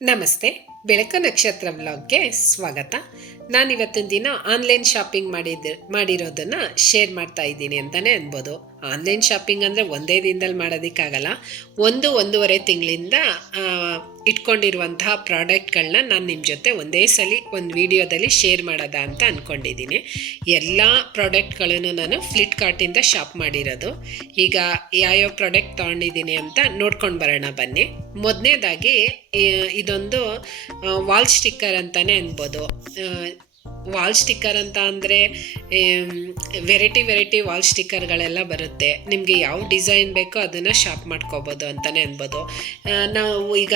ನಮಸ್ತೆ. ಬೆಳಕು ನಕ್ಷತ್ರ ವ್ಲಾಗ್ಗೆ ಸ್ವಾಗತ. ನಾನಿವತ್ತಿನ ದಿನ ಆನ್ಲೈನ್ ಶಾಪಿಂಗ್ ಮಾಡಿರೋದನ್ನು ಶೇರ್ ಮಾಡ್ತಾ ಇದ್ದೀನಿ ಅಂತಲೇ ಅನ್ಬೋದು. ಆನ್ಲೈನ್ ಶಾಪಿಂಗ್ ಅಂದರೆ ಒಂದೇ ದಿನದಲ್ಲಿ ಮಾಡೋದಕ್ಕಾಗಲ್ಲ. ಒಂದೂವರೆ ತಿಂಗಳಿಂದ ಇಟ್ಕೊಂಡಿರುವಂತಹ ಪ್ರಾಡಕ್ಟ್ಗಳನ್ನ ನಾನು ನಿಮ್ಮ ಜೊತೆ ಒಂದೇ ಸಲ ಒಂದು ವಿಡಿಯೋದಲ್ಲಿ ಶೇರ್ ಮಾಡೋದ ಅಂತ ಅಂದ್ಕೊಂಡಿದ್ದೀನಿ. ಎಲ್ಲ ಪ್ರಾಡಕ್ಟ್ಗಳನ್ನು ನಾನು ಫ್ಲಿಪ್ಕಾರ್ಟಿಂದ ಶಾಪ್ ಮಾಡಿರೋದು. ಈಗ ಯಾವ್ಯಾವ ಪ್ರಾಡಕ್ಟ್ ತೊಗೊಂಡಿದ್ದೀನಿ ಅಂತ ನೋಡ್ಕೊಂಡು ಬರೋಣ ಬನ್ನಿ. ಮೊದಲನೇದಾಗಿ ಇದೊಂದು ವಾಲ್ ಸ್ಟಿಕ್ಕರ್ ಅಂತಲೇ ಅನ್ಬೋದು. ವಾಲ್ ಸ್ಟಿಕ್ಕರ್ ಅಂತ ಅಂದರೆ ವೆರೈಟಿ ವಾಲ್ ಸ್ಟಿಕ್ಕರ್ಗಳೆಲ್ಲ ಬರುತ್ತೆ. ನಿಮಗೆ ಯಾವ ಡಿಸೈನ್ ಬೇಕೋ ಅದನ್ನು ಶಾಪ್ ಮಾಡ್ಕೋಬೋದು ಅಂತಲೇ ಅನ್ಬೋದು. ನಾವು ಈಗ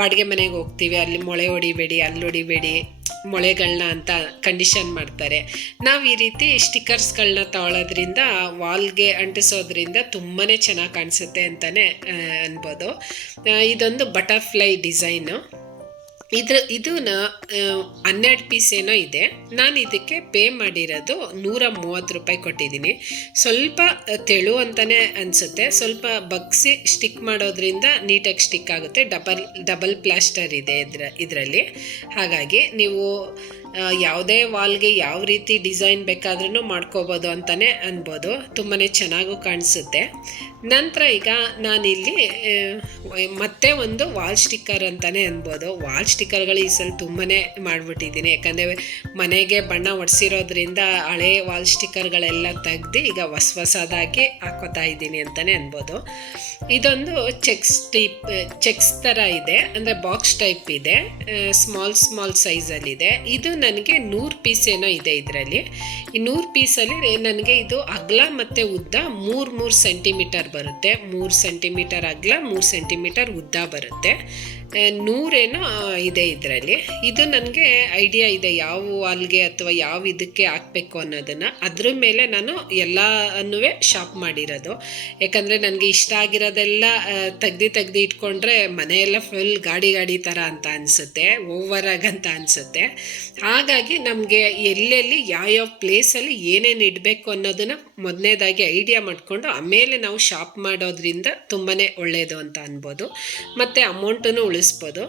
ಬಾಡಿಗೆ ಮನೆಗೆ ಹೋಗ್ತೀವಿ, ಅಲ್ಲಿ ಮೊಳೆ ಹೊಡಿಬೇಡಿ, ಅಲ್ಲಿ ಹೊಡಿಬೇಡಿ ಮೊಳೆಗಳನ್ನ ಅಂತ ಕಂಡೀಷನ್ ಮಾಡ್ತಾರೆ. ನಾವು ಈ ರೀತಿ ಸ್ಟಿಕ್ಕರ್ಸ್ಗಳನ್ನ ತಗೊಳ್ಳೋದ್ರಿಂದ ವಾಲ್ಗೆ ಅಂಟಿಸೋದ್ರಿಂದ ತುಂಬಾ ಚೆನ್ನಾಗಿ ಕಾಣಿಸುತ್ತೆ ಅಂತಲೇ ಅನ್ಬೋದು. ಇದೊಂದು ಬಟರ್ಫ್ಲೈ ಡಿಸೈನು. ಇದು 12 ಪೀಸ್ ಏನೋ ಇದೆ. ನಾನು ಇದಕ್ಕೆ ಪೇ ಮಾಡಿರೋದು 130 ರೂಪಾಯಿ ಕೊಟ್ಟಿದ್ದೀನಿ. ಸ್ವಲ್ಪ ತೆಳು ಅಂತಲೇ ಅನಿಸುತ್ತೆ. ಸ್ವಲ್ಪ ಬಗ್ಸಿ ಸ್ಟಿಕ್ ಮಾಡೋದ್ರಿಂದ ನೀಟಾಗಿ ಸ್ಟಿಕ್ ಆಗುತ್ತೆ. ಡಬಲ್ ಪ್ಲಾಸ್ಟರ್ ಇದೆ ಇದರಲ್ಲಿ. ಹಾಗಾಗಿ ನೀವು ಯಾವುದೇ ವಾಲ್ಗೆ ಯಾವ ರೀತಿ ಡಿಸೈನ್ ಬೇಕಾದ್ರೂ ಮಾಡ್ಕೋಬೋದು ಅಂತಲೇ ಅನ್ಬೋದು. ತುಂಬಾ ಚೆನ್ನಾಗೂ ಕಾಣಿಸುತ್ತೆ. ನಂತರ ಈಗ ನಾನಿಲ್ಲಿ ಮತ್ತೆ ಒಂದು ವಾಲ್ ಸ್ಟಿಕ್ಕರ್ ಅಂತಲೇ ಅನ್ಬೋದು. ವಾಲ್ ಸ್ಟಿಕ್ಕರ್ಗಳು ಈ ಸಲ ತುಂಬಾ ಮಾಡಿಬಿಟ್ಟಿದ್ದೀನಿ. ಯಾಕಂದರೆ ಮನೆಗೆ ಬಣ್ಣ ಹೊಡ್ಸಿರೋದ್ರಿಂದ ಹಳೆ ವಾಲ್ ಸ್ಟಿಕ್ಕರ್ಗಳೆಲ್ಲ ತೆಗ್ದು ಈಗ ಹೊಸದಾಗಿ ಹಾಕೋತಾ ಇದ್ದೀನಿ ಅಂತಲೇ ಅನ್ಬೋದು. ಇದೊಂದು ಚೆಕ್ಸ್ ಥರ ಇದೆ, ಅಂದರೆ ಬಾಕ್ಸ್ ಟೈಪ್ ಇದೆ. ಸ್ಮಾಲ್ ಸೈಜಲ್ಲಿದೆ. ಇದು ನನಗೆ 100 ಪೀಸ್ ಏನೋ ಇದೆ ಇದರಲ್ಲಿ. ಈ 100 ಪೀಸಲ್ಲಿ ನನಗೆ ಇದು ಅಗಲ ಮತ್ತು ಉದ್ದ 3 ಸೆಂಟಿಮೀಟರ್ ಬರುತ್ತೆ. 3 ಸೆಂಟಿಮೀಟರ್ ಅಗಲ, 3 ಸೆಂಟಿಮೀಟರ್ ಉದ್ದ ಬರುತ್ತೆ. 100 ಏನೋ ಇದೆ ಇದರಲ್ಲಿ. ಇದು ನನಗೆ ಐಡಿಯಾ ಇದೆ ಯಾವ ವಾಲ್ಗೆ ಅಥವಾ ಯಾವ ಇದಕ್ಕೆ ಹಾಕಬೇಕು ಅನ್ನೋದನ್ನು. ಅದ್ರ ಮೇಲೆ ನಾನು ಎಲ್ಲನೂ ಶಾಪ್ ಮಾಡಿರೋದು. ಯಾಕಂದರೆ ನನಗೆ ಇಷ್ಟ ಆಗಿರೋದೆಲ್ಲ ತೆಗ್ದು ಇಟ್ಕೊಂಡ್ರೆ ಮನೆಯೆಲ್ಲ ಫುಲ್ ಗಾಡಿ ಥರ ಅಂತ ಅನಿಸುತ್ತೆ, ಓವರ್ ಆಗಂತ ಅನಿಸುತ್ತೆ. ಹಾಗಾಗಿ ನಮಗೆ ಎಲ್ಲೆಲ್ಲಿ ಯಾವ್ಯಾವ ಪ್ಲೇಸಲ್ಲಿ ಏನೇನು ಇಡಬೇಕು ಅನ್ನೋದನ್ನು ಮೊದಲನೇದಾಗಿ ಐಡಿಯಾ ಮಾಡಿಕೊಂಡು ಆಮೇಲೆ ನಾವು ಶಾಪ್ ಮಾಡೋದ್ರಿಂದ ತುಂಬಾ ಒಳ್ಳೆಯದು ಅಂತ ಅನ್ಬೋದು. ಮತ್ತು ಅಮೌಂಟನ್ನು ಉಳಿಸ್ಬೋದು.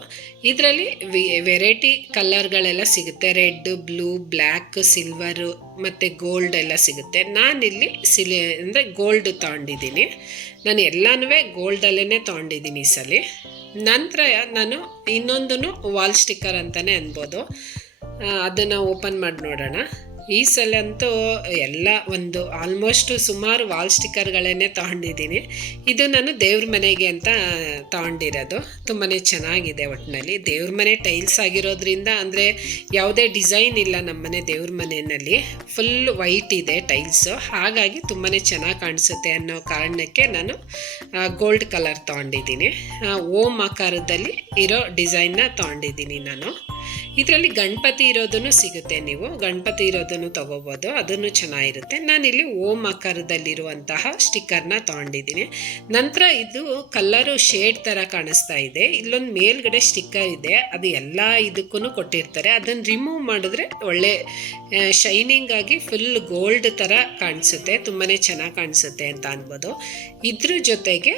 ಇದರಲ್ಲಿ ವೆರೈಟಿ ಕಲರ್ಗಳೆಲ್ಲ ಸಿಗುತ್ತೆ. ರೆಡ್, ಬ್ಲೂ, ಬ್ಲ್ಯಾಕ್, ಸಿಲ್ವರು ಮತ್ತು ಗೋಲ್ಡ್ ಎಲ್ಲ ಸಿಗುತ್ತೆ. ನಾನಿಲ್ಲಿ ಅಂದರೆ ಗೋಲ್ಡ್ ತೊಗೊಂಡಿದ್ದೀನಿ. ನಾನು ಎಲ್ಲನೂ ಗೋಲ್ಡಲ್ಲೇ ತೊಗೊಂಡಿದ್ದೀನಿ ಈ ಸಲ. ನಂತರ ನಾನು ಇನ್ನೊಂದೂ ವಾಲ್ ಸ್ಟಿಕ್ಕರ್ ಅಂತಲೇ ಅನ್ಬೋದು. ಅದನ್ನು ಓಪನ್ ಮಾಡಿ ನೋಡೋಣ. ಈ ಸಲ ಅಂತೂ ಎಲ್ಲ ಆಲ್ಮೋಸ್ಟ್ ಸುಮಾರು ವಾಲ್ ಸ್ಟಿಕ್ಕರ್ಗಳನ್ನೇ ತೊಗೊಂಡಿದ್ದೀನಿ. ಇದು ನಾನು ದೇವ್ರ ಮನೆಗೆ ಅಂತ ತೊಗೊಂಡಿರೋದು. ತುಂಬಾ ಚೆನ್ನಾಗಿದೆ. ಒಟ್ಟಿನಲ್ಲಿ ದೇವ್ರ ಮನೆ ಟೈಲ್ಸ್ ಆಗಿರೋದ್ರಿಂದ, ಅಂದರೆ ಯಾವುದೇ ಡಿಸೈನ್ ಇಲ್ಲ ನಮ್ಮ ಮನೆ ದೇವ್ರ ಮನೆಯಲ್ಲಿ, ಫುಲ್ ವೈಟ್ ಇದೆ ಟೈಲ್ಸು. ಹಾಗಾಗಿ ತುಂಬಾ ಚೆನ್ನಾಗಿ ಕಾಣಿಸುತ್ತೆ ಅನ್ನೋ ಕಾರಣಕ್ಕೆ ನಾನು ಗೋಲ್ಡ್ ಕಲರ್ ತೊಗೊಂಡಿದ್ದೀನಿ. ಓಂ ಆಕಾರದಲ್ಲಿ ಇರೋ ಡಿಸೈನ್ನ ತೊಗೊಂಡಿದ್ದೀನಿ ನಾನು. ಇದರಲ್ಲಿ ಗಣಪತಿ ಇರೋದನ್ನು ಸಿಗುತ್ತೆ. ನೀವು ಗಣಪತಿ ಇರೋದನ್ನು ತೊಗೋಬೋದು, ಅದನ್ನು ಚೆನ್ನಾಗಿರುತ್ತೆ. ನಾನಿಲ್ಲಿ ಓಂ ಆಕಾರದಲ್ಲಿರುವಂತಹ ಸ್ಟಿಕ್ಕರ್ನ ತೊಗೊಂಡಿದ್ದೀನಿ. ನಂತರ ಇದು ಕಲ್ಲರು ಶೇಡ್ ಥರ ಕಾಣಿಸ್ತಾ ಇದೆ. ಇಲ್ಲೊಂದು ಮೇಲ್ಗಡೆ ಸ್ಟಿಕ್ಕರ್ ಇದೆ, ಅದು ಎಲ್ಲ ಇದಕ್ಕೂ ಕೊಟ್ಟಿರ್ತಾರೆ. ಅದನ್ನು ರಿಮೂವ್ ಮಾಡಿದ್ರೆ ಒಳ್ಳೆ ಶೈನಿಂಗ್ ಆಗಿ ಫುಲ್ ಗೋಲ್ಡ್ ಥರ ಕಾಣಿಸುತ್ತೆ. ತುಂಬಾ ಚೆನ್ನಾಗಿ ಕಾಣಿಸುತ್ತೆ ಅಂತ ಅನ್ಬೋದು. ಇದ್ರ ಜೊತೆಗೆ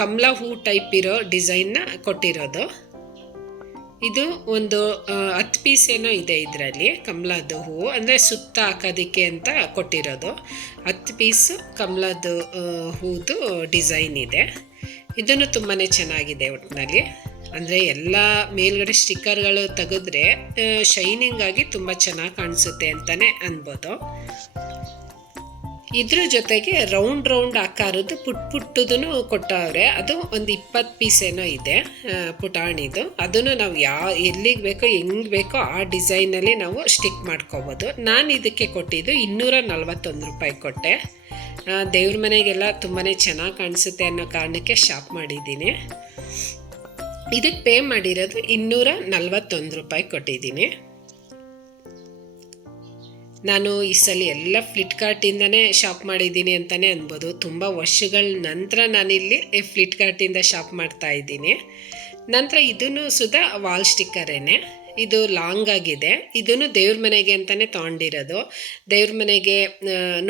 ಕಮಲ ಹೂ ಟೈಪ್ ಇರೋ ಡಿಸೈನ್ನ ಕೊಟ್ಟಿರೋದು. ಇದು ಒಂದು 10 ಪೀಸ್ ಏನೋ ಇದೆ ಇದರಲ್ಲಿ. ಕಮಲದ ಹೂವು ಅಂದರೆ ಸುತ್ತ ಹಾಕೋದಕ್ಕೆ ಅಂತ ಕೊಟ್ಟಿರೋದು. 10 ಪೀಸು ಕಮಲದ ಹೂದು ಡಿಸೈನ್ ಇದೆ. ಇದನ್ನು ತುಂಬಾ ಚೆನ್ನಾಗಿದೆ ಒಟ್ಟಿನಲ್ಲಿ. ಅಂದರೆ ಎಲ್ಲ ಮೇಲ್ಗಡೆ ಸ್ಟಿಕ್ಕರ್ಗಳು ತೆಗೆದ್ರೆ ಶೈನಿಂಗ್ ಆಗಿ ತುಂಬ ಚೆನ್ನಾಗಿ ಕಾಣಿಸುತ್ತೆ ಅಂತಲೇ ಅನ್ಬೋದು. ಇದ್ರ ಜೊತೆಗೆ ರೌಂಡ್ ಆಕಾರದ್ದು ಪುಟ್ಟದನ್ನು ಕೊಟ್ಟವ್ರೆ. ಅದು ಒಂದು 20 ಪೀಸ್ ಏನೋ ಇದೆ ಪುಟಾಣಿದು. ಅದನ್ನು ನಾವು ಎಲ್ಲಿಗೆ ಬೇಕೋ ಹೆಂಗೆ ಬೇಕೋ ಆ ಡಿಸೈನಲ್ಲಿ ನಾವು ಸ್ಟಿಕ್ ಮಾಡ್ಕೋಬೋದು. ನಾನು ಇದಕ್ಕೆ ಕೊಟ್ಟಿದ್ದು 241 ರೂಪಾಯಿ ಕೊಟ್ಟೆ. ದೇವ್ರ ಮನೆಗೆಲ್ಲ ತುಂಬಾ ಚೆನ್ನಾಗಿ ಕಾಣಿಸುತ್ತೆ ಅನ್ನೋ ಕಾರಣಕ್ಕೆ ಶಾಪ್ ಮಾಡಿದ್ದೀನಿ. ಇದಕ್ಕೆ ಪೇ ಮಾಡಿರೋದು 241 ರೂಪಾಯಿ ಕೊಟ್ಟಿದ್ದೀನಿ. ನಾನು ಈ ಸಲ ಎಲ್ಲ ಫ್ಲಿಪ್ಕಾರ್ಟಿಂದನೇ ಶಾಪ್ ಮಾಡಿದ್ದೀನಿ ಅಂತಲೇ ಅನ್ಬೋದು. ತುಂಬ ವರ್ಷಗಳ ನಂತರ ನಾನಿಲ್ಲಿ ಫ್ಲಿಪ್ಕಾರ್ಟಿಂದ ಶಾಪ್ ಮಾಡ್ತಾ ಇದ್ದೀನಿ. ನಂತರ ಇದನ್ನು ಸುಧಾ ವಾಲ್ ಸ್ಟಿಕ್ಕರೇನೆ. ಇದು ಲಾಂಗ್ ಆಗಿದೆ. ಇದನ್ನು ದೇವ್ರ ಮನೆಗೆ ಅಂತಲೇ ತೊಗೊಂಡಿರೋದು. ದೇವ್ರ ಮನೆಗೆ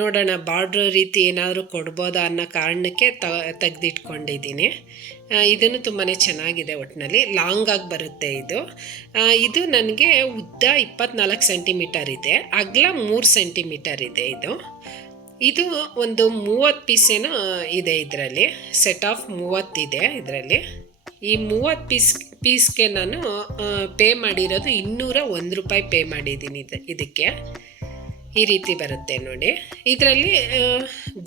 ನೋಡೋಣ ಬಾರ್ಡ್ರ್ ರೀತಿ ಏನಾದರೂ ಕೊಡ್ಬೋದಾ ಅನ್ನೋ ಕಾರಣಕ್ಕೆ ತೆಗೆದಿಟ್ಕೊಂಡಿದ್ದೀನಿ. ಇದನ್ನು ತುಂಬಾ ಚೆನ್ನಾಗಿದೆ. ಒಟ್ಟಿನಲ್ಲಿ ಲಾಂಗ್ ಆಗಿ ಬರುತ್ತೆ ಇದು. ಇದು ನನಗೆ ಉದ್ದ 24 ಸೆಂಟಿಮೀಟರ್ ಇದೆ, ಅಗಲ 3 ಸೆಂಟಿಮೀಟರ್ ಇದೆ. ಇದು ಒಂದು 30 ಪೀಸೇನೋ ಇದೆ ಇದರಲ್ಲಿ. ಸೆಟ್ ಆಫ್ 30 ಇದೆ ಇದರಲ್ಲಿ. ಈ 30 ಪೀಸ್ಗೆ ನಾನು ಪೇ ಮಾಡಿರೋದು 201 ರೂಪಾಯಿ ಪೇ ಮಾಡಿದ್ದೀನಿ ಇದಕ್ಕೆ. ಈ ರೀತಿ ಬರುತ್ತೆ ನೋಡಿ. ಇದರಲ್ಲಿ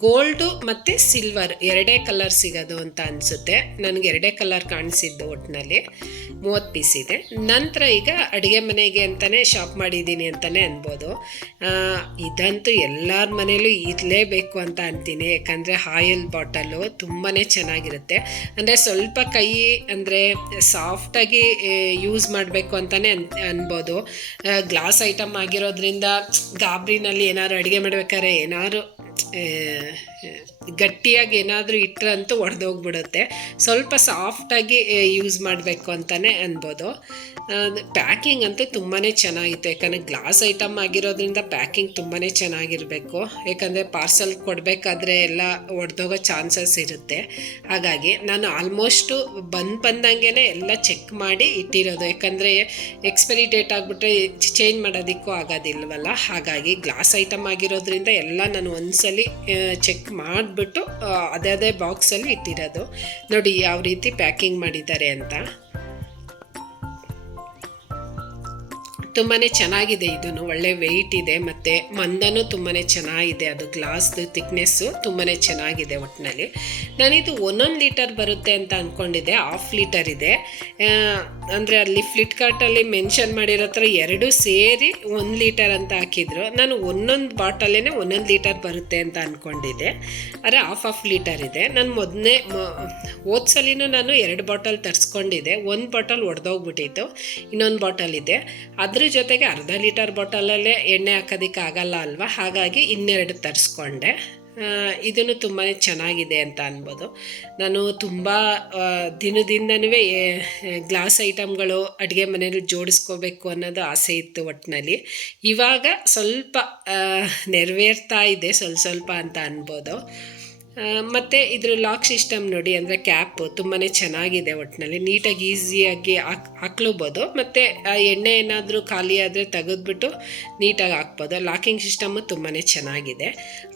ಗೋಲ್ಡು ಮತ್ತು ಸಿಲ್ವರ್ ಎರಡೇ ಕಲರ್ ಸಿಗೋದು ಅಂತ ಅನಿಸುತ್ತೆ. ನನಗೆ ಎರಡೇ ಕಲರ್ ಕಾಣಿಸಿದ್ದು. ಒಟ್ಟಿನಲ್ಲಿ 30 ಪೀಸ್ ಇದೆ. ನಂತರ ಈಗ ಅಡುಗೆ ಮನೆಗೆ ಅಂತಲೇ ಶಾಪ್ ಮಾಡಿದ್ದೀನಿ ಅಂತಲೇ ಅನ್ಬೋದು. ಇದಂತೂ ಎಲ್ಲರ ಮನೇಲೂ ಇರಲೇಬೇಕು ಅಂತ ಅಂತೀನಿ. ಯಾಕಂದರೆ ಆಯಿಲ್ ಬಾಟಲು ತುಂಬಾ ಚೆನ್ನಾಗಿರುತ್ತೆ. ಅಂದರೆ ಸ್ವಲ್ಪ ಕೈ ಅಂದರೆ ಸಾಫ್ಟಾಗಿ ಯೂಸ್ ಮಾಡಬೇಕು ಅಂತಲೇ ಅನ್ಬೋದು. ಗ್ಲಾಸ್ ಐಟಮ್ ಆಗಿರೋದ್ರಿಂದ ಗಾಬರಿನಲ್ಲಿ ಏನಾದ್ರು ಅಡುಗೆ ಮಾಡ್ಬೇಕಾದ್ರೆ ಏನಾದ್ರು ಗಟ್ಟಿಯಾಗಿ ಏನಾದರೂ ಇಟ್ಟರಂತೂ ಒಡೆದೋಗ್ಬಿಡುತ್ತೆ. ಸ್ವಲ್ಪ ಸಾಫ್ಟಾಗಿ ಯೂಸ್ ಮಾಡಬೇಕು ಅಂತಲೇ ಅನ್ಬೋದು. ಪ್ಯಾಕಿಂಗ್ ಅಂತೂ ತುಂಬಾ ಚೆನ್ನಾಗಿತ್ತು. ಯಾಕಂದರೆ ಗ್ಲಾಸ್ ಐಟಮ್ ಆಗಿರೋದ್ರಿಂದ ಪ್ಯಾಕಿಂಗ್ ತುಂಬಾ ಚೆನ್ನಾಗಿರಬೇಕು. ಯಾಕಂದರೆ ಪಾರ್ಸಲ್ ಕೊಡಬೇಕಾದ್ರೆ ಎಲ್ಲ ಒಡೆದೋಗೋ ಚಾನ್ಸಸ್ ಇರುತ್ತೆ. ಹಾಗಾಗಿ ನಾನು ಆಲ್ಮೋಸ್ಟು ಬಂದಂಗೆ ಎಲ್ಲ ಚೆಕ್ ಮಾಡಿ ಇಟ್ಟಿರೋದು. ಯಾಕಂದರೆ ಎಕ್ಸ್ಪೈರಿ ಡೇಟ್ ಆಗಿಬಿಟ್ರೆ ಚೇಂಜ್ ಮಾಡೋದಕ್ಕೂ ಆಗೋದಿಲ್ವಲ್ಲ. ಹಾಗಾಗಿ ಗ್ಲಾಸ್ ಐಟಮ್ ಆಗಿರೋದ್ರಿಂದ ಎಲ್ಲ ನಾನು ಒಂದ್ಸಲಿ ಚೆಕ್ ಮಾಡಿಬಿಟ್ಟು ಅದೇ ಬಾಕ್ಸಲ್ಲಿ ಇಟ್ಟಿರೋದು. ನೋಡಿ ಯಾವ ರೀತಿ ಪ್ಯಾಕಿಂಗ್ ಮಾಡಿದ್ದಾರೆ ಅಂತ. ತುಂಬಾ ಚೆನ್ನಾಗಿದೆ. ಇದನ್ನು ಒಳ್ಳೆ ವೆಯ್ಟ್ ಇದೆ ಮತ್ತು ಮಂದನೂ ತುಂಬಾ ಚೆನ್ನಾಗಿದೆ. ಅದು ಗ್ಲಾಸ್ದು ಥಿಕ್ನೆಸ್ಸು ತುಂಬಾ ಚೆನ್ನಾಗಿದೆ. ಒಟ್ಟಿನಲ್ಲಿ ನಾನಿದು 1 ಲೀಟರ್ ಬರುತ್ತೆ ಅಂತ ಅಂದ್ಕೊಂಡಿದ್ದೆ. 1/2 ಲೀಟರ್ ಇದೆ. ಅಂದರೆ ಅಲ್ಲಿ ಫ್ಲಿಪ್ಕಾರ್ಟಲ್ಲಿ ಮೆನ್ಷನ್ ಮಾಡಿರೋ ಥರ 2 ಸೇರಿ 1 ಲೀಟರ್ ಅಂತ ಹಾಕಿದ್ರು. ನಾನು ಒಂದೊಂದು ಬಾಟಲೇ 1 ಲೀಟರ್ ಬರುತ್ತೆ ಅಂತ ಅಂದ್ಕೊಂಡಿದ್ದೆ. ಆದರೆ 1/2 ಲೀಟರ್ ಇದೆ. ನಾನು ಹೋದ್ಸಲಿನೂ ನಾನು 2 ಬಾಟಲ್ ತರಿಸ್ಕೊಂಡಿದ್ದೆ. 1 ಬಾಟಲ್ ಒಡೆದೋಗ್ಬಿಟ್ಟಿತ್ತು, ಇನ್ನೊಂದು ಬಾಟಲ್ ಇದೆ. ಅದ್ರ ಜೊತೆಗೆ 1/2 ಲೀಟರ್ ಬಾಟಲಲ್ಲೇ ಎಣ್ಣೆ ಹಾಕೋದಕ್ಕೆ ಆಗಲ್ಲ ಅಲ್ವಾ. ಹಾಗಾಗಿ 2 ತರಿಸ್ಕೊಂಡೆ. ಇದನ್ನು ತುಂಬಾ ಚೆನ್ನಾಗಿದೆ ಅಂತ ಅನ್ಬೋದು. ನಾನು ತುಂಬ ದಿನದಿಂದನೂ ಗ್ಲಾಸ್ ಐಟಮ್ಗಳು ಅಡುಗೆ ಮನೆಯಲ್ಲಿ ಜೋಡಿಸ್ಕೋಬೇಕು ಅನ್ನೋದು ಆಸೆ ಇತ್ತು ಒಟ್ಟಿನಲ್ಲಿ. ಇವಾಗ ಸ್ವಲ್ಪ ನೆರವೇರ್ತಾ ಇದೆ ಸ್ವಲ್ಪ ಅಂತ ಅನ್ಬೋದು. ಮತ್ತು ಇದ್ರ ಲಾಕ್ ಸಿಸ್ಟಮ್ ನೋಡಿ, ಅಂದರೆ ಕ್ಯಾಪು ತುಂಬಾ ಚೆನ್ನಾಗಿದೆ. ಒಟ್ಟಿನಲ್ಲಿ ನೀಟಾಗಿ ಈಸಿಯಾಗಿ ಹಾಕ್ಲೂಬೋದು. ಮತ್ತು ಎಣ್ಣೆ ಏನಾದರೂ ಖಾಲಿ ಆದರೆ ತೆಗೆದ್ಬಿಟ್ಟು ನೀಟಾಗಿ ಹಾಕ್ಬೋದು. ಲಾಕಿಂಗ್ ಸಿಸ್ಟಮ್ಮು ತುಂಬಾ ಚೆನ್ನಾಗಿದೆ.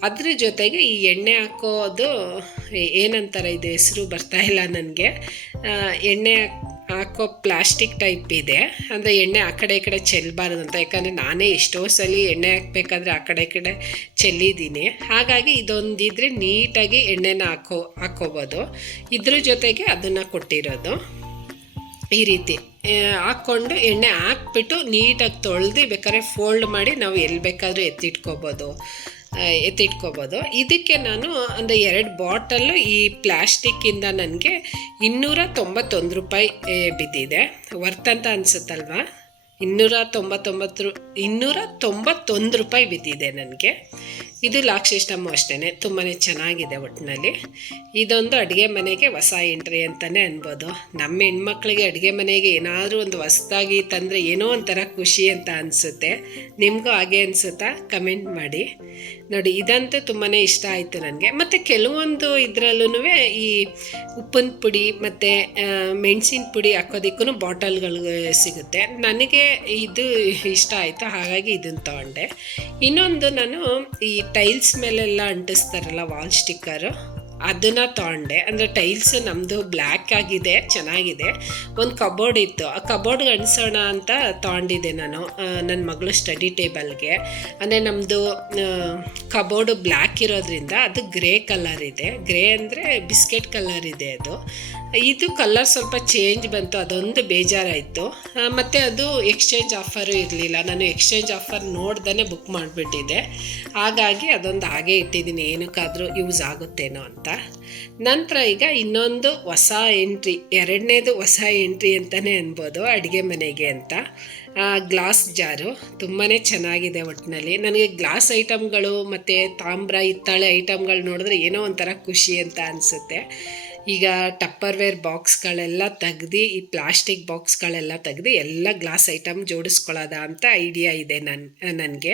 ಅದ್ರ ಜೊತೆಗೆ ಈ ಎಣ್ಣೆ ಹಾಕೋದು ಏನಂತಾರೆ, ಇದು ಹೆಸರು ಬರ್ತಾಯಿಲ್ಲ ನನಗೆ. ಎಣ್ಣೆ ಹಾಕೋ ಪ್ಲಾಸ್ಟಿಕ್ ಟೈಪ್ ಇದೆ. ಅಂದರೆ ಎಣ್ಣೆ ಆ ಕಡೆ ಈ ಕಡೆ ಚೆಲ್ಲಬಾರ್ದು ಅಂತ. ಯಾಕಂದರೆ ನಾನೇ ಎಷ್ಟೋ ಸಲ ಎಣ್ಣೆ ಹಾಕಬೇಕಾದ್ರೆ ಆ ಕಡೆ ಈ ಕಡೆ ಚೆಲ್ಲಿದ್ದೀನಿ. ಹಾಗಾಗಿ ಇದೊಂದಿದ್ರೆ ನೀಟಾಗಿ ಎಣ್ಣೆನ ಹಾಕೋಬೋದು. ಇದ್ರ ಜೊತೆಗೆ ಅದನ್ನು ಕೊಟ್ಟಿರೋದು. ಈ ರೀತಿ ಹಾಕ್ಕೊಂಡು ಎಣ್ಣೆ ಹಾಕ್ಬಿಟ್ಟು ನೀಟಾಗಿ ತೊಳೆದು ಬೇಕಾದ್ರೆ ಫೋಲ್ಡ್ ಮಾಡಿ ನಾವು ಎಲ್ಲಿ ಬೇಕಾದರೂ ಎತ್ತಿಟ್ಕೋಬೋದು. ಇದಕ್ಕೆ ನಾನು ಅಂದರೆ 2 ಬಾಟಲ್ಲು ಈ ಪ್ಲ್ಯಾಸ್ಟಿಕ್ಕಿಂದ ನನಗೆ 291 ರೂಪಾಯಿ ಬಿದ್ದಿದೆ. ವರ್ತ್ ಅಂತ ಅನಿಸುತ್ತಲ್ವ. 291 ರೂಪಾಯಿ ಬಿದ್ದಿದೆ ನನಗೆ. ಇದು ಲಾಕ್ ಸಿಸ್ಟಮ್ಮು ಅಷ್ಟೇ ತುಂಬಾ ಚೆನ್ನಾಗಿದೆ. ಒಟ್ಟಿನಲ್ಲಿ ಇದೊಂದು ಅಡುಗೆ ಮನೆಗೆ ಹೊಸ ಎಂಟ್ರಿ ಅಂತಲೇ ಅನ್ಬೋದು. ನಮ್ಮ ಹೆಣ್ಮಕ್ಳಿಗೆ ಅಡುಗೆ ಮನೆಗೆ ಏನಾದರೂ ಒಂದು ಹೊಸ್ದಾಗಿ ತಂದರೆ ಏನೋ ಒಂಥರ ಖುಷಿ ಅಂತ ಅನಿಸುತ್ತೆ. ನಿಮಗೂ ಹಾಗೆ ಅನಿಸುತ್ತಾ? ಕಮೆಂಟ್ ಮಾಡಿ. ನೋಡಿ, ಇದಂತೂ ತುಂಬಾ ಇಷ್ಟ ಆಯಿತು ನನಗೆ. ಮತ್ತು ಕೆಲವೊಂದು ಇದರಲ್ಲೂ ಈ ಉಪ್ಪಿನ ಪುಡಿ ಮತ್ತು ಮೆಣಸಿನ ಪುಡಿ ಹಾಕೋದಕ್ಕೂ ಬಾಟಲ್ಗಳು ಸಿಗುತ್ತೆ. ನನಗೆ ಇದು ಇಷ್ಟ ಆಯಿತು, ಹಾಗಾಗಿ ಇದನ್ನು ತೊಗೊಂಡೆ. ಇನ್ನೊಂದು ನಾನು ಈ ಟೈಲ್ಸ್ ಮೇಲೆಲ್ಲ ಅಂಟಿಸ್ತಾರಲ್ಲ ವಾಲ್ ಸ್ಟಿಕ್ಕರು, ಅದನ್ನು ತೊಗೊಂಡೆ. ಅಂದರೆ ಟೈಲ್ಸ್ ನಮ್ಮದು ಬ್ಲ್ಯಾಕ್ ಆಗಿದೆ, ಚೆನ್ನಾಗಿದೆ. ಒಂದು ಕಬೋರ್ಡ್ ಇತ್ತು, ಆ ಕಬೋರ್ಡ್ಗೆ ಅಂಟಿಸೋಣ ಅಂತ ತೊಗೊಂಡಿದ್ದೆ ನಾನು ನನ್ನ ಮಗಳು ಸ್ಟಡಿ ಟೇಬಲ್ಗೆ. ಅಂದರೆ ನಮ್ಮದು ಕಬೋರ್ಡು ಬ್ಲ್ಯಾಕ್ ಇರೋದ್ರಿಂದ ಅದು ಗ್ರೇ ಕಲರ್ ಇದೆ. ಗ್ರೇ ಅಂದರೆ ಬಿಸ್ಕೆಟ್ ಕಲರ್ ಇದೆ ಅದು. ಇದು ಕಲರ್ ಸ್ವಲ್ಪ ಚೇಂಜ್ ಬಂತು, ಅದೊಂದು ಬೇಜಾರಾಯಿತು. ಮತ್ತು ಅದು ಎಕ್ಸ್ಚೇಂಜ್ ಆಫರು ಇರಲಿಲ್ಲ. ನಾನು ಎಕ್ಸ್ಚೇಂಜ್ ಆಫರ್ ನೋಡ್ದೇ ಬುಕ್ ಮಾಡಿಬಿಟ್ಟಿದ್ದೆ. ಹಾಗಾಗಿ ಅದೊಂದು ಹಾಗೆ ಇಟ್ಟಿದ್ದೀನಿ, ಏನಕ್ಕಾದರೂ ಯೂಸ್ ಆಗುತ್ತೇನೋ ಅಂತ. ನಂತರ ಈಗ ಇನ್ನೊಂದು ಹೊಸ ಎಂಟ್ರಿ, 2ನೇದು ಹೊಸ ಎಂಟ್ರಿ ಅಂತಲೇ ಅನ್ಬೋದು ಅಡುಗೆ ಮನೆಗೆ ಅಂತ. ಗ್ಲಾಸ್ ಜಾರು ತುಂಬಾ ಚೆನ್ನಾಗಿದೆ. ಒಟ್ಟಿನಲ್ಲಿ ನನಗೆ ಗ್ಲಾಸ್ ಐಟಮ್ಗಳು ಮತ್ತು ತಾಮ್ರ ಹಿತ್ತಾಳೆ ಐಟಮ್ಗಳು ನೋಡಿದ್ರೆ ಏನೋ ಒಂಥರ ಖುಷಿ ಅಂತ ಅನಿಸುತ್ತೆ. ಈಗ ಟಪ್ಪರ್ವೇರ್ ಬಾಕ್ಸ್ಗಳೆಲ್ಲ ತೆಗ್ದು ಈ ಪ್ಲಾಸ್ಟಿಕ್ ಬಾಕ್ಸ್ಗಳೆಲ್ಲ ತೆಗ್ದು ಎಲ್ಲ ಗ್ಲಾಸ್ ಐಟಮ್ ಜೋಡಿಸ್ಕೊಳ್ಳೋದ ಅಂತ ಐಡಿಯಾ ಇದೆ ನನಗೆ.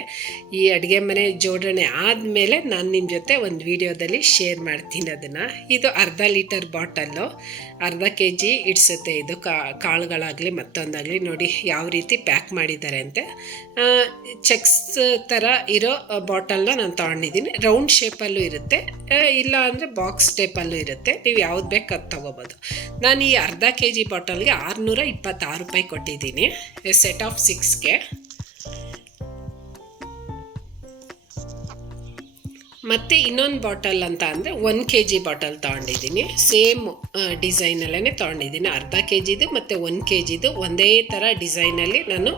ಈ ಅಡುಗೆ ಮನೆ ಜೋಡಣೆ ಆದಮೇಲೆ ನಾನು ನಿಮ್ಮ ಜೊತೆ ಒಂದು ವಿಡಿಯೋದಲ್ಲಿ ಶೇರ್ ಮಾಡ್ತೀನಿ ಅದನ್ನು. ಇದು ಅರ್ಧ ಲೀಟರ್ ಬಾಟಲ್ಲು, ಅರ್ಧ kg ಇಡ್ಸುತ್ತೆ ಇದು. ಕಾಳುಗಳಾಗಲಿ ಮತ್ತೊಂದಾಗಲಿ ನೋಡಿ ಯಾವ ರೀತಿ ಪ್ಯಾಕ್ ಮಾಡಿದ್ದಾರೆ ಅಂತೆ. ಚೆಕ್ಸ್ ಥರ ಇರೋ ಬಾಟಲ್ನ ನಾನು ತೊಗೊಂಡಿದ್ದೀನಿ. ರೌಂಡ್ ಶೇಪಲ್ಲೂ ಇರುತ್ತೆ, ಇಲ್ಲ ಅಂದರೆ ಬಾಕ್ಸ್ ಟೈಪಲ್ಲೂ ಇರುತ್ತೆ. ನೀವು ಯಾವ್ದು ಬೇಕು ಅದು ತೊಗೋಬೋದು. ನಾನು ಈ ಅರ್ಧ kg ಬಾಟಲ್ಗೆ 626 ರೂಪಾಯಿ ಕೊಟ್ಟಿದ್ದೀನಿ ಸೆಟ್ ಆಫ್ 6ಗೆ. ಮತ್ತು ಇನ್ನೊಂದು ಬಾಟಲ್ ಅಂತ ಅಂದರೆ 1 kg ಬಾಟಲ್ ತೊಗೊಂಡಿದ್ದೀನಿ. ಸೇಮ್ ಡಿಸೈನಲ್ಲೇ ತೊಗೊಂಡಿದ್ದೀನಿ. ಅರ್ಧ kgದು ಮತ್ತು 1 kgದು ಒಂದೇ ಥರ ಡಿಸೈನಲ್ಲಿ ನಾನು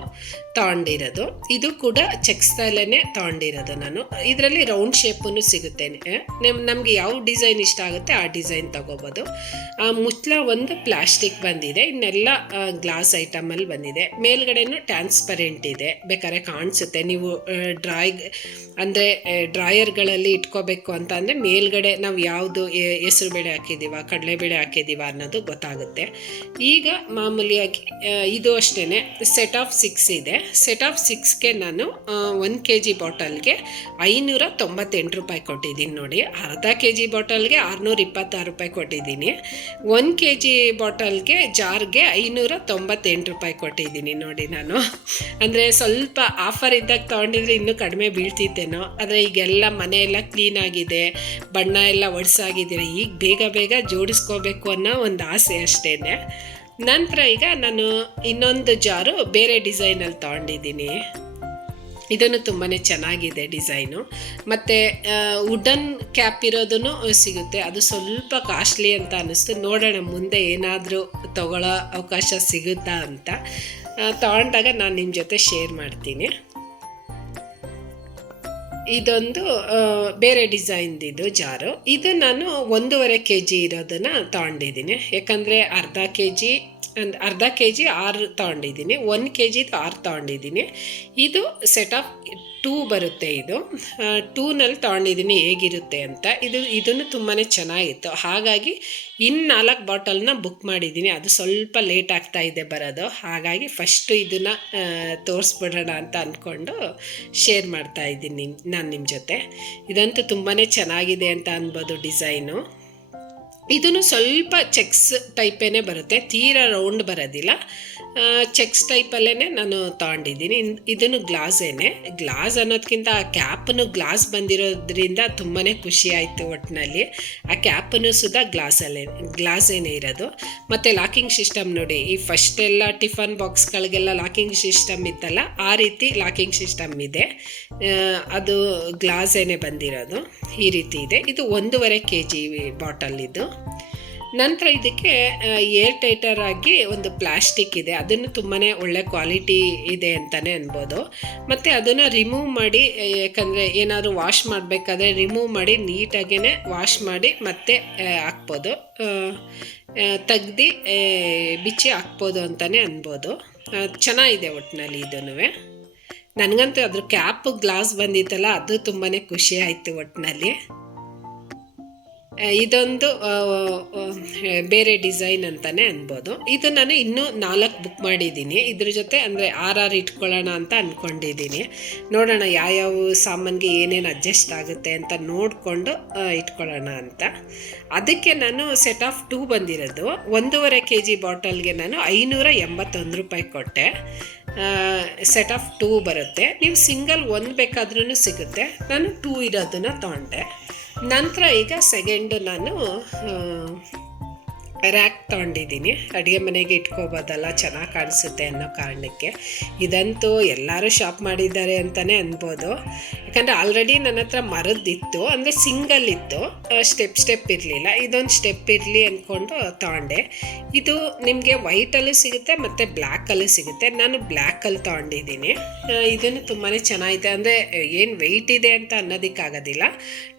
ತೊಗೊಂಡಿರೋದು. ಇದು ಕೂಡ ಚೆಕ್ಸ್ದಲ್ಲೇ ತೊಗೊಂಡಿರೋದು ನಾನು. ಇದರಲ್ಲಿ ರೌಂಡ್ ಶೇಪೂ ಸಿಗುತ್ತೆ. ನಮಗೆ ಯಾವ ಡಿಸೈನ್ ಇಷ್ಟ ಆಗುತ್ತೆ ಆ ಡಿಸೈನ್ ತೊಗೋಬೋದು. ಮುಚ್ಚಳ ಒಂದು ಪ್ಲಾಸ್ಟಿಕ್ ಬಂದಿದೆ, ಇನ್ನೆಲ್ಲ ಗ್ಲಾಸ್ ಐಟಮಲ್ಲಿ ಬಂದಿದೆ. ಮೇಲ್ಗಡೆನೂ ಟ್ರಾನ್ಸ್ಪರೆಂಟ್ ಇದೆ, ಬೇಕಾದ್ರೆ ಕಾಣಿಸುತ್ತೆ. ನೀವು ಅಂದರೆ ಡ್ರಾಯರ್ಗಳಲ್ಲಿ ಇಟ್ಕೋಬೇಕು ಅಂತ ಅಂದರೆ ಮೇಲ್ಗಡೆ ನಾವು ಯಾವುದು ಹೆಸರುಬೇಳೆ ಹಾಕಿದ್ದೀವ, ಕಡಲೆಬೇಳೆ ಹಾಕಿದ್ದೀವ ಅನ್ನೋದು ಗೊತ್ತಾಗುತ್ತೆ. ಈಗ ಮಾಮೂಲಿಯಾಗಿ ಇದು ಅಷ್ಟೇ ಸೆಟ್ ಆಫ್ 6 ಇದೆ. ಸೆಟ್ ಆಫ್ 6ಗೆ ನಾನು 1 kg ಬಾಟಲ್ಗೆ 598 ರೂಪಾಯಿ ಕೊಟ್ಟಿದ್ದೀನಿ ನೋಡಿ. ಅರ್ಧ kg ಬಾಟಲ್ಗೆ 626 ರೂಪಾಯಿ ಕೊಟ್ಟಿದ್ದೀನಿ. 1 kg ಬಾಟಲ್ಗೆ ಜಾರ್ಗೆ 598 ರೂಪಾಯಿ ಕೊಟ್ಟಿದ್ದೀನಿ ನೋಡಿ ನಾನು. ಅಂದರೆ ಸ್ವಲ್ಪ ಆಫರ್ ಇದ್ದಾಗ ತೊಗೊಂಡಿದ್ರೆ ಇನ್ನೂ ಕಡಿಮೆ ಬೀಳ್ತಿತ್ತೇನೋ. ಆದರೆ ಈಗೆಲ್ಲ ಮನೆಯೆಲ್ಲ ಕ್ಲೀನಾಗಿದೆ, ಬಣ್ಣ ಎಲ್ಲ ಒಡ್ಸಾಗಿದ್ದೀರ, ಈಗ ಬೇಗ ಜೋಡಿಸ್ಕೋಬೇಕು ಅನ್ನೋ ಒಂದು ಆಸೆ ಅಷ್ಟೇ. ನಂತರ ಈಗ ನಾನು ಇನ್ನೊಂದು ಜಾರು ಬೇರೆ ಡಿಸೈನಲ್ಲಿ ತೊಗೊಂಡಿದ್ದೀನಿ. ಇದನ್ನು ತುಂಬಾ ಚೆನ್ನಾಗಿದೆ ಡಿಸೈನು. ಮತ್ತು ವುಡನ್ ಕ್ಯಾಪ್ ಇರೋದೂ ಸಿಗುತ್ತೆ. ಅದು ಸ್ವಲ್ಪ ಕಾಸ್ಟ್ಲಿ ಅಂತ ಅನ್ನಿಸ್ತು. ನೋಡೋಣ ಮುಂದೆ ಏನಾದರೂ ತಗೊಳ್ಳೋ ಅವಕಾಶ ಸಿಗುತ್ತಾ ಅಂತ. ತಗೊಂಡಾಗ ನಾನು ನಿಮ್ಮ ಜೊತೆ ಶೇರ್ ಮಾಡ್ತೀನಿ. ಇದೊಂದು ಬೇರೆ ಡಿಸೈನ್ದಿದು ಜಾರು. ಇದು ನಾನು 1.5 kg ಇರೋದನ್ನು ತೊಗೊಂಡಿದ್ದೀನಿ. ಯಾಕಂದರೆ ಅರ್ಧ kg 6 ತೊಗೊಂಡಿದ್ದೀನಿ, 1 kgದು 6 ತೊಗೊಂಡಿದ್ದೀನಿ. ಇದು ಸೆಟ್ ಆಫ್ 2 ಬರುತ್ತೆ. ಇದು 2ನಲ್ಲಿ ತೊಗೊಂಡಿದ್ದೀನಿ ಹೇಗಿರುತ್ತೆ ಅಂತ. ಇದನ್ನು ತುಂಬಾ ಚೆನ್ನಾಗಿತ್ತು. ಹಾಗಾಗಿ ಇನ್ನು 4 ಬಾಟಲ್ನ ಬುಕ್ ಮಾಡಿದ್ದೀನಿ. ಅದು ಸ್ವಲ್ಪ ಲೇಟ್ ಆಗ್ತಾ ಇದೆ ಬರೋದು. ಹಾಗಾಗಿ ಫಸ್ಟು ಇದನ್ನು ತೋರಿಸ್ಬಿಡೋಣ ಅಂತ ಅಂದ್ಕೊಂಡು ಶೇರ್ ಮಾಡ್ತಾ ಇದ್ದೀನಿ ನಾನು ನಿಮ್ಮ ಜೊತೆ. ಇದಂತೂ ತುಂಬಾ ಚೆನ್ನಾಗಿದೆ ಅಂತ ಅನ್ಬೋದು ಡಿಸೈನು. ಇದನ್ನು ಸ್ವಲ್ಪ ಚೆಕ್ಸ್ ಟೈಪೇ ಬರುತ್ತೆ, ತೀರಾ ರೌಂಡ್ ಬರೋದಿಲ್ಲ. ಚೆಕ್ಸ್ ಟೈಪಲ್ಲೇ ನಾನು ತೊಗೊಂಡಿದ್ದೀನಿ. ಇದನ್ನು ಗ್ಲಾಸ್ ಅನ್ನೋದಕ್ಕಿಂತ ಆ ಕ್ಯಾಪನ್ನು ಗ್ಲಾಸ್ ಬಂದಿರೋದ್ರಿಂದ ತುಂಬಾ ಖುಷಿ ಆಯಿತು. ಒಟ್ಟಿನಲ್ಲಿ ಆ ಕ್ಯಾಪನ್ನು ಸುಧಾ ಗ್ಲಾಸೇನೇ ಇರೋದು. ಮತ್ತು ಲಾಕಿಂಗ್ ಸಿಸ್ಟಮ್ ನೋಡಿ, ಈ ಫಸ್ಟೆಲ್ಲ ಟಿಫನ್ ಬಾಕ್ಸ್ಗಳಿಗೆಲ್ಲ ಲಾಕಿಂಗ್ ಸಿಸ್ಟಮ್ ಇತ್ತಲ್ಲ, ಆ ರೀತಿ ಲಾಕಿಂಗ್ ಸಿಸ್ಟಮ್ ಇದೆ. ಅದು ಗ್ಲಾಸೇನೇ ಬಂದಿರೋದು. ಈ ರೀತಿ ಇದೆ. ಇದು 1.5 kg ಬಾಟಲ್ ಇದು. ನಂತರ ಇದಕ್ಕೆ ಏರ್ ಟೈಟರ್ ಆಗಿ ಒಂದು ಪ್ಲಾಸ್ಟಿಕ್ ಇದೆ. ಅದನ್ನು ತುಂಬಾ ಒಳ್ಳೆ ಕ್ವಾಲಿಟಿ ಇದೆ ಅಂತಲೇ ಅನ್ಬೋದು. ಮತ್ತು ಅದನ್ನು ರಿಮೂವ್ ಮಾಡಿ, ಯಾಕಂದರೆ ಏನಾದರೂ ವಾಶ್ ಮಾಡಬೇಕಾದ್ರೆ ರಿಮೂವ್ ಮಾಡಿ ನೀಟಾಗೇ ವಾಶ್ ಮಾಡಿ ಮತ್ತೆ ಹಾಕ್ಬೋದು, ತೆಗ್ದು ಬಿಚ್ಚಿ ಹಾಕ್ಬೋದು ಅಂತಲೇ ಅನ್ಬೋದು. ಚೆನ್ನಾಗಿದೆ ಒಟ್ಟಿನಲ್ಲಿ ಇದೂ. ನನಗಂತೂ ಅದ್ರ ಕ್ಯಾಪ್ ಗ್ಲಾಸ್ ಬಂದಿತ್ತಲ್ಲ, ಅದು ತುಂಬಾ ಖುಷಿ ಆಯಿತು ಒಟ್ಟಿನಲ್ಲಿ. ಇದೊಂದು ಬೇರೆ ಡಿಸೈನ್ ಅಂತಲೇ ಅನ್ಬೋದು. ಇದು ನಾನು ಇನ್ನೂ 4 ಬುಕ್ ಮಾಡಿದ್ದೀನಿ. ಇದ್ರ ಜೊತೆ ಅಂದರೆ 6 ಇಟ್ಕೊಳ್ಳೋಣ ಅಂತ ಅಂದ್ಕೊಂಡಿದ್ದೀನಿ. ನೋಡೋಣ ಯಾವ್ಯಾವ ಸಾಮಾನಿಗೆ ಏನೇನು ಅಡ್ಜಸ್ಟ್ ಆಗುತ್ತೆ ಅಂತ ನೋಡಿಕೊಂಡು ಇಟ್ಕೊಳ್ಳೋಣ ಅಂತ. ಅದಕ್ಕೆ ನಾನು ಸೆಟ್ ಆಫ್ 2 ಬಂದಿರೋದು. 1.5 kg ಬಾಟಲ್ಗೆ ನಾನು 581 ರೂಪಾಯಿ ಕೊಟ್ಟೆ. ಸೆಟ್ ಆಫ್ 2 ಬರುತ್ತೆ. ನೀವು ಸಿಂಗಲ್ 1 ಬೇಕಾದ್ರೂ ಸಿಗುತ್ತೆ. ನಾನು 2 ಇರೋದನ್ನು ತೊಗೊಂಡೆ. ನಂತರ ಈಗ ಸೆಕೆಂಡು ನಾನು ರ್ಯಾಕ್ ತೊಗೊಂಡಿದ್ದೀನಿ. ಅಡುಗೆ ಮನೆಗೆ ಇಟ್ಕೋಬೋದಲ್ಲ, ಚೆನ್ನಾಗಿ ಕಾಣಿಸುತ್ತೆ ಅನ್ನೋ ಕಾರಣಕ್ಕೆ. ಇದಂತೂ ಎಲ್ಲರೂ ಶಾಪ್ ಮಾಡಿದ್ದಾರೆ ಅಂತಲೇ ಅನ್ಬೋದು. ಯಾಕಂದರೆ ಆಲ್ರೆಡಿ ನನ್ನ ಹತ್ರ ಮರದ್ದಿತ್ತು, ಅಂದರೆ ಸಿಂಗಲ್ ಇತ್ತು, ಸ್ಟೆಪ್ ಇರಲಿಲ್ಲ. ಇದೊಂದು ಸ್ಟೆಪ್ ಇರಲಿ ಅಂದ್ಕೊಂಡು ತೊಗೊಂಡೆ. ಇದು ನಿಮಗೆ ವೈಟಲ್ಲೂ ಸಿಗುತ್ತೆ ಮತ್ತು ಬ್ಲ್ಯಾಕಲ್ಲೂ ಸಿಗುತ್ತೆ. ನಾನು ಬ್ಲ್ಯಾಕಲ್ಲಿ ತೊಗೊಂಡಿದ್ದೀನಿ. ಇದನ್ನು ತುಂಬಾ ಚೆನ್ನಾಗಿದೆ. ಅಂದರೆ ಏನು ವೆಯ್ಟ್ ಇದೆ ಅಂತ ಅನ್ನೋದಕ್ಕಾಗೋದಿಲ್ಲ,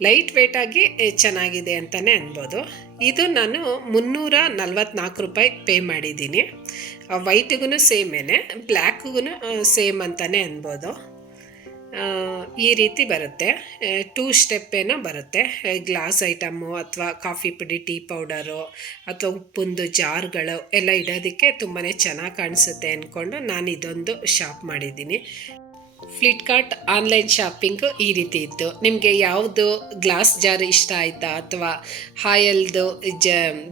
ಲೈಟ್ ವೆಯ್ಟಾಗಿ ಚೆನ್ನಾಗಿದೆ ಅಂತಲೇ ಅನ್ಬೋದು. ಇದು ನಾನು 344 ರೂಪಾಯಿ ಪೇ ಮಾಡಿದ್ದೀನಿ. ವೈಟಿಗೂ ಸೇಮೇನೆ, ಬ್ಲ್ಯಾಕ್ಗೂ ಸೇಮ್ ಅಂತಲೇ ಅನ್ಬೋದು. ಈ ರೀತಿ ಬರುತ್ತೆ. 2 ಸ್ಟೆಪ್ ಏನೋ ಬರುತ್ತೆ. ಗ್ಲಾಸ್ ಐಟಮ್ಮು ಅಥವಾ ಕಾಫಿ ಪುಡಿ, ಟೀ ಪೌಡರು ಅಥವಾ ಉಪ್ಪುಂದು ಜಾರ್ಗಳು ಎಲ್ಲ ಇಡೋದಕ್ಕೆ ತುಂಬಾ ಚೆನ್ನಾಗಿ ಕಾಣಿಸುತ್ತೆ ಅಂದ್ಕೊಂಡು ನಾನು ಇದೊಂದು ಶಾಪ್ ಮಾಡಿದ್ದೀನಿ. ಫ್ಲಿಪ್ಕಾರ್ಟ್ ಆನ್ಲೈನ್ ಶಾಪಿಂಗು ಈ ರೀತಿ ಇತ್ತು. ನಿಮಗೆ ಯಾವುದು ಗ್ಲಾಸ್ ಜಾರ್ ಇಷ್ಟ ಆಯಿತಾ ಅಥವಾ ಹಾಯಲ್ದು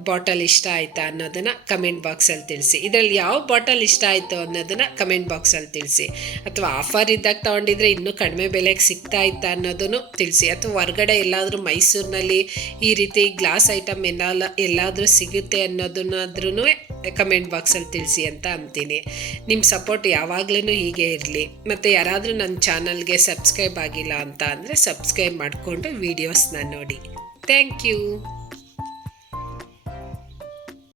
ಬಾಟಲ್ ಇಷ್ಟ ಆಯಿತಾ ಅನ್ನೋದನ್ನು ಕಮೆಂಟ್ ಬಾಕ್ಸಲ್ಲಿ ತಿಳಿಸಿ. ಇದರಲ್ಲಿ ಯಾವ ಬಾಟಲ್ ಇಷ್ಟ ಆಯಿತು ಅನ್ನೋದನ್ನು ಕಮೆಂಟ್ ಬಾಕ್ಸಲ್ಲಿ ತಿಳಿಸಿ. ಅಥವಾ ಆಫರ್ ಇದ್ದಾಗ ತೊಗೊಂಡಿದ್ರೆ ಇನ್ನೂ ಕಡಿಮೆ ಬೆಲೆಗೆ ಸಿಗ್ತಾ ಇತ್ತಾ ಅನ್ನೋದನ್ನು ತಿಳಿಸಿ. ಅಥವಾ ಹೊರ್ಗಡೆ ಎಲ್ಲಾದರೂ ಮೈಸೂರಿನಲ್ಲಿ ಈ ರೀತಿ ಗ್ಲಾಸ್ ಐಟಮ್ ಎಲ್ಲಾದರೂ ಸಿಗುತ್ತೆ ಅನ್ನೋದನ್ನಾದ್ರೂ ಕಮೆಂಟ್ ಬಾಕ್ಸಲ್ಲಿ ತಿಳಿಸಿ ಅಂತ ಅಂತೀನಿ. ನಿಮ್ಮ ಸಪೋರ್ಟ್ ಯಾವಾಗಲೂ ಹೀಗೆ ಇರಲಿ. ಮತ್ತು ಯಾರಾದರೂ ನನ್ನ ಚಾನಲ್ಗೆ ಸಬ್ಸ್ಕ್ರೈಬ್ ಆಗಿಲ್ಲ ಅಂತ ಅಂದರೆ ಸಬ್ಸ್ಕ್ರೈಬ್ ಮಾಡಿಕೊಂಡು ವೀಡಿಯೋಸ್ನ ನೋಡಿ. Thank you.